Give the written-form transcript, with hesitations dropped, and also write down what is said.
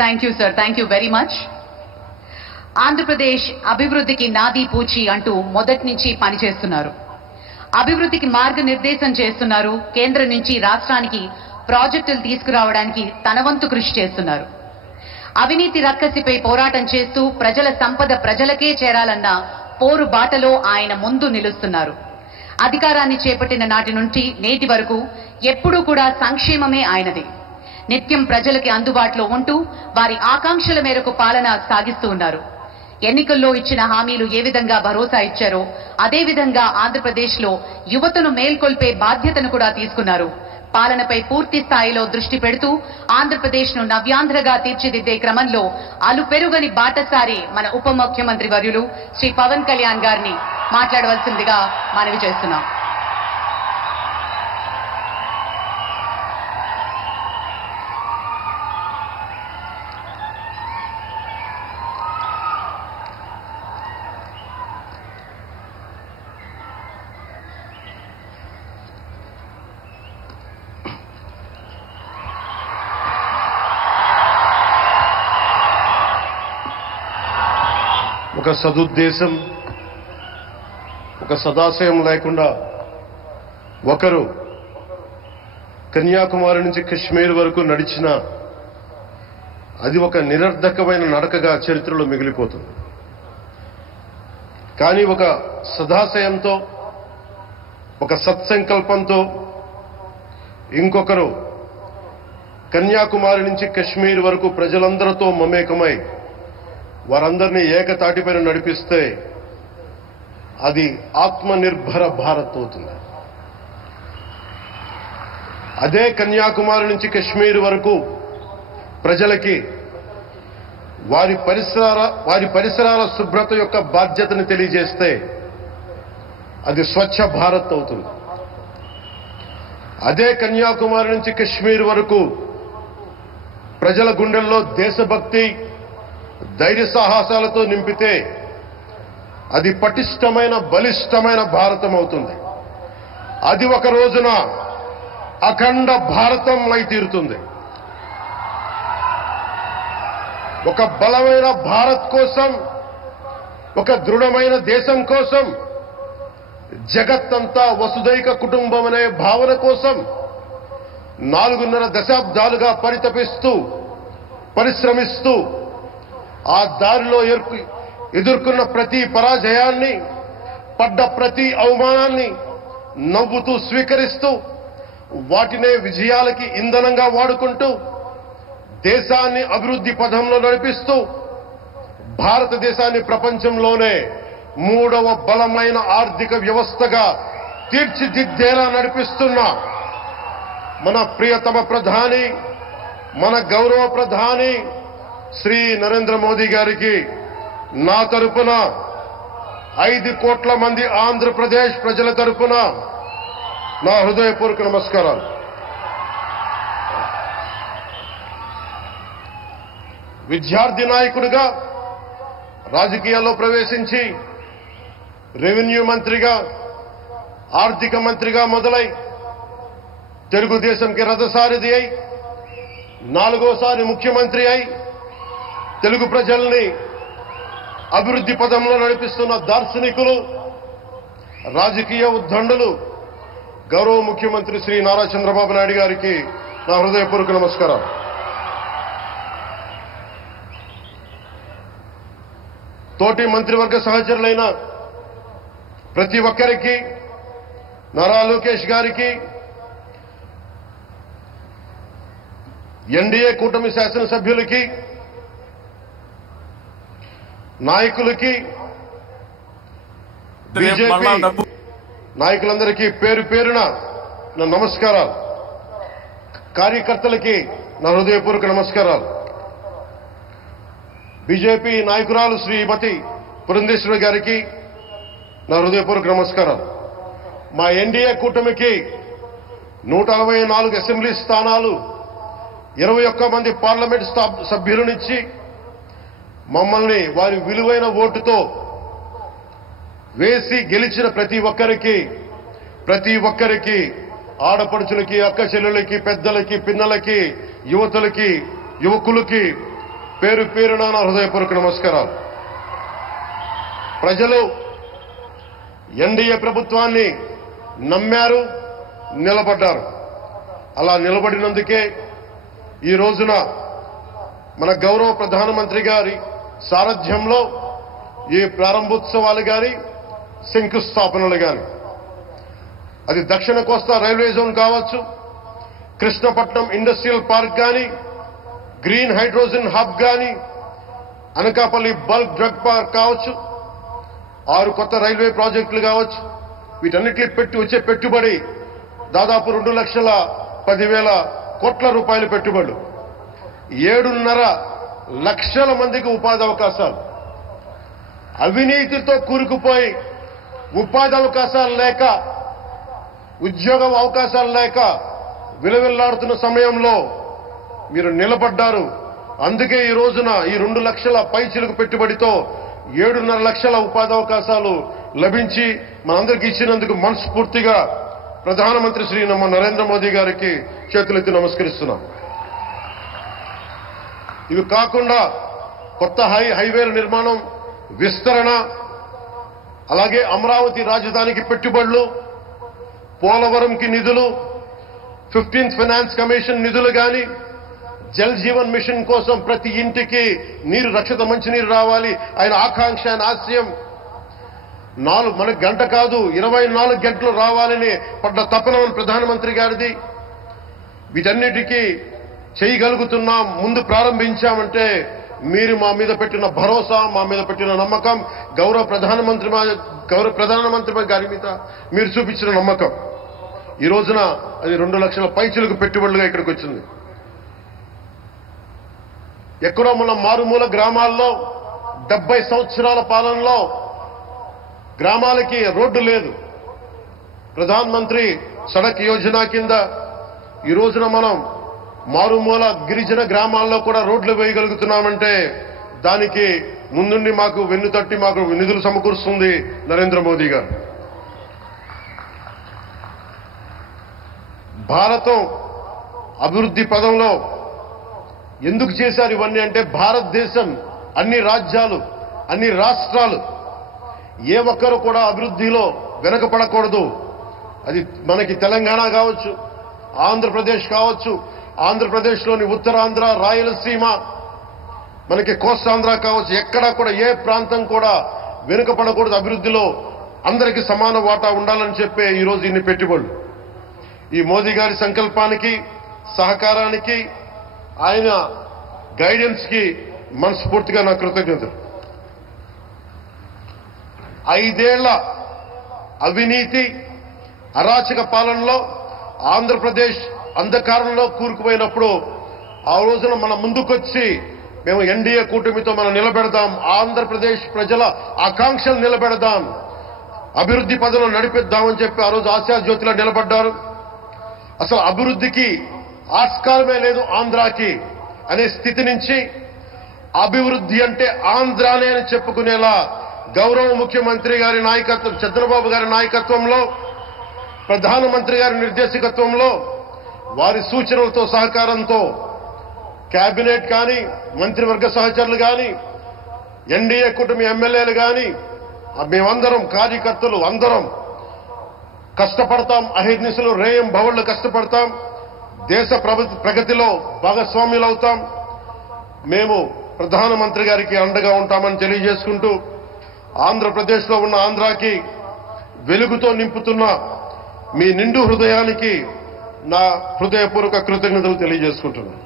Thank you sir, thank you very much. Andhra Pradesh అభివృద్ధికి నాది పూచి అంటూ మొదటి నుంచి పనిచేస్తున్నారు. అభివృద్ధికి మార్గనిర్దేశం చేస్తున్నారు. కేంద్రం నుంచి రాష్ట్రానికి ప్రాజెక్టులు తీసుకురావడానికి తన వంతు కృషి చేస్తున్నారు. అవినీతి రక్కసిపై పోరాటం చేస్తూ ప్రజల సంపద ప్రజలకే చేరాలన్న పోరు బాటలో ఆయన ముందు నిలుస్తున్నారు. అధికారాన్ని చేపట్టిన నాటి నుండి నేటి వరకు ఎప్పుడూ కూడా సంక్షేమమే ఆయనది. నిత్యం ప్రజలకి అందుబాటులో ఉంటూ వారి ఆకాంక్షల మేరకు పాలన సాగిస్తూ ఉన్నారు. ఎన్నికల్లో ఇచ్చిన హామీలు ఏ విధంగా భరోసా ఇచ్చారో అదే విధంగా ఆంధ్రప్రదేశ్లో యువతను మేల్కొల్పే బాధ్యతను కూడా తీసుకున్నారు. పాలనపై పూర్తి స్థాయిలో దృష్టి పెడుతూ ఆంధ్రప్రదేశ్ను నవ్యాంధ్రగా తీర్చిదిద్దే క్రమంలో అలుపెరుగని బాటసారి మన ఉప ముఖ్యమంత్రి వర్యులు శ్రీ పవన్ కళ్యాణ్ గారిని మాట్లాడవలసిందిగా మనవి చేస్తున్నాం. ఒక సదుద్దేశం, ఒక సదాశయం లేకుండా ఒకరు కన్యాకుమారి నుంచి కశ్మీర్ వరకు నడిచిన అది ఒక నిరర్ధకమైన నడకగా చరిత్రలో మిగిలిపోతుంది. కానీ ఒక సదాశయంతో, ఒక సత్సంకల్పంతో ఇంకొకరు కన్యాకుమారి నుంచి కశ్మీర్ వరకు ప్రజలందరితో మమేకమై వారందరినీ ఏకతాటిపైన నడిపిస్తే అది ఆత్మనిర్భర భారత్ అవుతుంది. అదే కన్యాకుమారి నుంచి కశ్మీర్ వరకు ప్రజలకి వారి పరిసరాల శుభ్రత యొక్క బాధ్యతను తెలియజేస్తే అది స్వచ్ఛ భారత్ అవుతుంది. అదే కన్యాకుమారి నుంచి కశ్మీర్ వరకు ప్రజల గుండెల్లో దేశభక్తి, ధైర్య సాహసాలతో నింపితే అది పటిష్టమైన, బలిష్టమైన భారతం అవుతుంది. అది ఒక రోజున అఖండ భారతం అయి తీరుతుంది. ఒక బలమైన భారత్ కోసం, ఒక దృఢమైన దేశం కోసం, జగత్తంతా వసుదైక కుటుంబం అనే భావన కోసం 4.5 దశాబ్దాలుగా పరితపిస్తూ, పరిశ్రమిస్తూ ఆ దారిలో ఎదుర్కొన్న ప్రతి పరాజయాన్ని, పడ్డ ప్రతి అవమానాన్ని నవ్వుతూ స్వీకరిస్తూ వాటినే విజయాలకి ఇంధనంగా వాడుకుంటూ దేశాన్ని అభివృద్ధి పథంలో నడిపిస్తూ భారతదేశాన్ని ప్రపంచంలోనే 3వ బలమైన ఆర్థిక వ్యవస్థగా తీర్చిదిద్దేలా నడిపిస్తున్న మన ప్రియతమ ప్రధాని, మన గౌరవ ప్రధాని శ్రీ నరేంద్ర మోదీ గారికి నా తరపున 5 కోట్ల మంది ఆంధ్రప్రదేశ్ ప్రజల తరపున నా హృదయపూర్వక నమస్కారాలు. విద్యార్థి నాయకుడిగా రాజకీయాల్లో ప్రవేశించి రెవెన్యూ మంత్రిగా, ఆర్థిక మంత్రిగా మొదలై తెలుగుదేశంకి రథసారథి అయి 4వసారి ముఖ్యమంత్రి అయి తెలుగు ప్రజల్ని అభివృద్ధి పదంలో నడిపిస్తున్న దార్శనికులు, రాజకీయ ఉద్దండులు గౌరవ ముఖ్యమంత్రి శ్రీ నారా చంద్రబాబు నాయుడు గారికి నా హృదయపూర్వక నమస్కారాలు. తోటి మంత్రివర్గ సహచరులైన ప్రతి ఒక్కరికి, నారా లోకేష్ గారికి, ఎన్డీఏ కూటమి శాసనసభ్యులకి, నాయకులకి, బీజేపీ నాయకులందరికీ పేరు పేరున నా నమస్కారాలు. కార్యకర్తలకి నా హృదయపూర్వక నమస్కారాలు. బీజేపీ నాయకురాలు శ్రీమతి పురంధేశ్వరి గారికి నా హృదయపూర్వక నమస్కారాలు. మా ఎన్డీఏ కూటమికి 164 అసెంబ్లీ స్థానాలు, 21 మంది పార్లమెంట్ సభ్యులనిచ్చి మమ్మల్ని వారి విలువైన ఓటుతో వేసి గెలిచిన ప్రతి ఒక్కరికి ఆడపడుచులకి, అక్క చెల్లెలకి, పెద్దలకి, పిన్నలకి, యువతులకి, యువకులకి పేరు పేరున నా హృదయపూర్వక నమస్కారాలు. ప్రజలు ఎన్డీఏ ప్రభుత్వాన్ని నమ్మారు, నిలబడ్డారు. అలా నిలబడినందుకే ఈ రోజున మన గౌరవ ప్రధానమంత్రి గారి సారథ్యంలో ఈ ప్రారంభోత్సవాలు గాని శంకుస్థాపనలు గాని, అది దక్షిణ కోస్తా రైల్వే జోన్ కావచ్చు, కృష్ణపట్నం ఇండస్ట్రియల్ పార్క్ గాని, గ్రీన్ హైడ్రోజన్ హబ్ గాని, అనకాపల్లి బల్క్ డ్రగ్ పార్క్ కావచ్చు, 6 కొత్త రైల్వే ప్రాజెక్టులు కావచ్చు, వీటన్నిటికీ వచ్చే పెట్టుబడి దాదాపు 2,10,000 కోట్ల రూపాయల పెట్టుబడులు, 7.5 లక్షల మందికి ఉపాధి అవకాశాలు. అవినీతితో కూరుకుపోయి ఉపాధి అవకాశాలు లేక, ఉద్యోగ అవకాశాలు లేక విలవిల్లాడుతున్న సమయంలో మీరు నిలబడ్డారు. అందుకే ఈ రోజున ఈ 2 లక్షల పైచిలుకు పెట్టుబడితో 7.5 లక్షల ఉపాధి అవకాశాలు లభించి మనందరికీ ఇచ్చినందుకు మనస్ఫూర్తిగా ప్రధానమంత్రి శ్రీ నరేంద్ర మోదీ గారికి చేతులెత్తి నమస్కరిస్తున్నాం. ఇవి కాకుండా కొత్త హైవేల నిర్మాణం, విస్తరణ, అలాగే అమరావతి రాజధానికి పెట్టుబడులు, పోలవరంకి నిధులు, 15th ఫైనాన్స్ కమిషన్ నిధులు గాని, జల్ జీవన్ మిషన్ కోసం ప్రతి ఇంటికి నీరు, రక్షిత మంచినీరు రావాలి ఆయన ఆకాంక్ష, ఆయన ఆశయం. మనకు గంట కాదు 24 గంటలు రావాలని పడ్డ తపన ప్రధానమంత్రి గారిది. వీటన్నిటికీ చేయగలుగుతున్నాం, ముందు ప్రారంభించామంటే మీరు మా మీద పెట్టిన భరోసా, మా మీద పెట్టిన నమ్మకం, గౌరవ ప్రధానమంత్రి గారి మీద మీరు చూపించిన నమ్మకం. ఈ రోజున అది 2 లక్షల పైచిలకు పెట్టుబడులుగా ఇక్కడికి వచ్చింది. ఎక్కడో మన మారుమూల గ్రామాల్లో 70 సంవత్సరాల పాలనలో గ్రామాలకి రోడ్డు లేదు. ప్రధానమంత్రి సడక్ యోజన కింద ఈ రోజున మనం మారుమూల గిరిజన గ్రామాల్లో కూడా రోడ్లు వేయగలుగుతున్నామంటే దానికి ముందుండి మాకు వెన్నుతట్టి మాకు నిధులు సమకూరుస్తుంది నరేంద్ర మోదీ గారు. భారతం అభివృద్ధి పదంలో ఎందుకు చేశారు ఇవన్నీ అంటే, భారతదేశం అన్ని రాజ్యాలు, అన్ని రాష్ట్రాలు ఏ ఒక్కరు కూడా అభివృద్ధిలో వెనకపడకూడదు. అది మనకి తెలంగాణ కావచ్చు, ఆంధ్రప్రదేశ్ కావచ్చు, ఆంధ్రప్రదేశ్లోని ఉత్తరాంధ్ర, రాయలసీమ, మనకి కోస్తాంధ్ర కావచ్చు, ఎక్కడా కూడా ఏ ప్రాంతం కూడా వెనుకపడకూడదు. అభివృద్ధిలో అందరికీ సమాన వాటా ఉండాలని చెప్పే ఈరోజు ఇన్ని పెట్టుబడులు. ఈ మోదీ గారి సంకల్పానికి, సహకారానికి, ఆయన గైడెన్స్ కి మనస్ఫూర్తిగా నా కృతజ్ఞతలు. 5 ఏళ్ల అవినీతి అరాచక పాలనలో ఆంధ్రప్రదేశ్ అంధకారంలో కూరుకుపోయినప్పుడు ఆ రోజున మన ముందుకొచ్చి మేము ఎన్డీఏ కూటమితో మనం నిలబెడదాం, ఆంధ్రప్రదేశ్ ప్రజల ఆకాంక్షలు నిలబెడదాం, అభివృద్ధి పదంలో నడిపిద్దామని చెప్పి ఆ రోజు ఆశాజ్యోతిలో నిలబడ్డారు. అసలు అభివృద్ధికి ఆస్కారమే లేదు ఆంధ్రాకి అనే స్థితి నుంచి అభివృద్ధి అంటే ఆంధ్రానే అని చెప్పుకునేలా గౌరవ ముఖ్యమంత్రి గారి నాయకత్వం, చంద్రబాబు గారి నాయకత్వంలో, ప్రధానమంత్రి గారి నిర్దేశకత్వంలో, వారి సూచనలతో సహకారంతో కేబినెట్ కానీ, మంత్రివర్గ సహచరులు కానీ, ఎన్డీఏ కూటమి ఎమ్మెల్యేలు కానీ, మేమందరం కార్యకర్తలు అందరం కష్టపడతాం. అహిర్నిశలు రేయం భవళ్లు కష్టపడతాం. దేశ ప్రగతిలో భాగస్వామ్యులవుతాం. మేము ప్రధానమంత్రి గారికి అండగా ఉంటామని తెలియజేసుకుంటూ, ఆంధ్రప్రదేశ్లో ఉన్న ఆంధ్రాకి వెలుగుతో నింపుతున్న మీ నిండు హృదయానికి నా హృదయపూర్వక కృతజ్ఞతలు తెలియజేసుకుంటున్నాను.